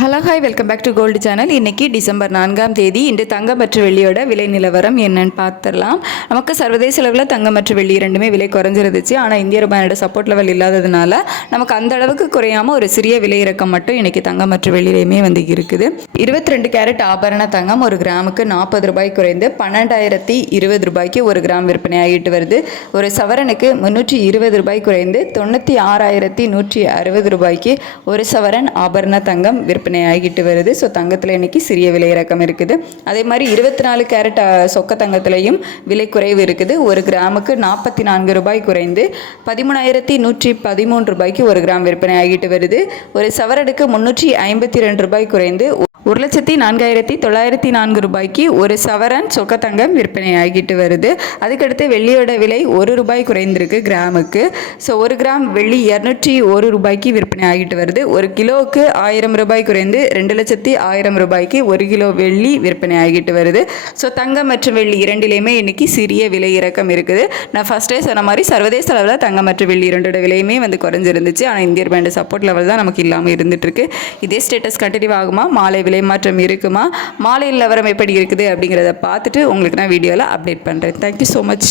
Hello hi welcome back to gold channel. இன்றைக்கி December 4ஆம் தேதி. இன்று தங்கம் மற்றும் வெள்ளியோட விலை நிலவரம் என்னன்னு பார்த்துடலாம். நமக்கு சர்வதேச அளவில் தங்கம் மற்றும் வெள்ளி ரெண்டுமே விலை குறைஞ்சிருந்துச்சு. ஆனால் இந்திய ரூபாயோட சப்போர்ட் லெவல் இல்லாததுனால நமக்கு அந்த அளவுக்கு குறையாமல் ஒரு சிறிய விலை இறக்கம் மட்டும் இன்றைக்கி தங்கம் மற்றும் வெள்ளியிலையுமே வந்து இருக்குது. 22 கேரட் ஆபரண தங்கம் ஒரு கிராமுக்கு 40 ரூபாய் குறைந்து 12,020 ரூபாய்க்கு ஒரு கிராம் விற்பனை ஆகிட்டு வருது. ஒரு சவரனுக்கு 320 ரூபாய் குறைந்து 96,160 ரூபாய்க்கு ஒரு சவரன் ஆபரண தங்கம் விற்பனை ஆகிட்டு வருது. ஸோ தங்கத்தில் இன்னைக்கு சிறிய விலை இறக்கம் இருக்குது. அதே மாதிரி 24 கேரட் சொக்க தங்கத்திலையும் விலை குறைவு இருக்குது. ஒரு கிராமுக்கு 44 ரூபாய் குறைந்து 13,113 ரூபாய்க்கு ஒரு கிராம் விற்பனை ஆகிட்டு வருது. ஒரு சவரனுக்கு 352 ரூபாய் குறைந்து 1,04,904 ரூபாய்க்கு ஒரு சவரன் சொக்கத்தங்கம் விற்பனை ஆகிட்டு வருது. அதுக்கடுத்து வெள்ளியோட விலை 1 ரூபாய் குறைந்திருக்கு கிராமுக்கு. ஸோ ஒரு கிராம் வெள்ளி 201 ரூபாய்க்கு விற்பனை ஆகிட்டு வருது. ஒரு கிலோவுக்கு 1000 ரூபாய் குறைந்து 2,01,000 ரூபாய்க்கு ஒரு கிலோ வெள்ளி விற்பனை ஆகிட்டு வருது. ஸோ தங்கம் மற்றும் வெள்ளி இரண்டிலையுமே இன்னைக்கு சிறிய விலை இறக்கம் இருக்குது. நான் ஃபர்ஸ்டே சொன்ன மாதிரி சர்வதேச அளவில் தங்கம் மற்றும் வெள்ளி இரண்டோட விலையுமே வந்து குறைஞ்சிருந்துச்சு. ஆனால் இந்திய ரூபாயோட சப்போர்ட் லெவல் தான் நமக்கு இல்லாமல் இருந்துட்டு இருக்கு. இதே ஸ்டேட்டஸ் கண்டினியூ ஆகுமா, மாலை விலை மாற்றம் இருக்குமா, மாலை நிலவரம் எப்படி இருக்குது அப்படிங்கிறத பார்த்துட்டு உங்களுக்கு நான் வீடியோவில் அப்டேட் பண்ணுறேன். Thank you so much.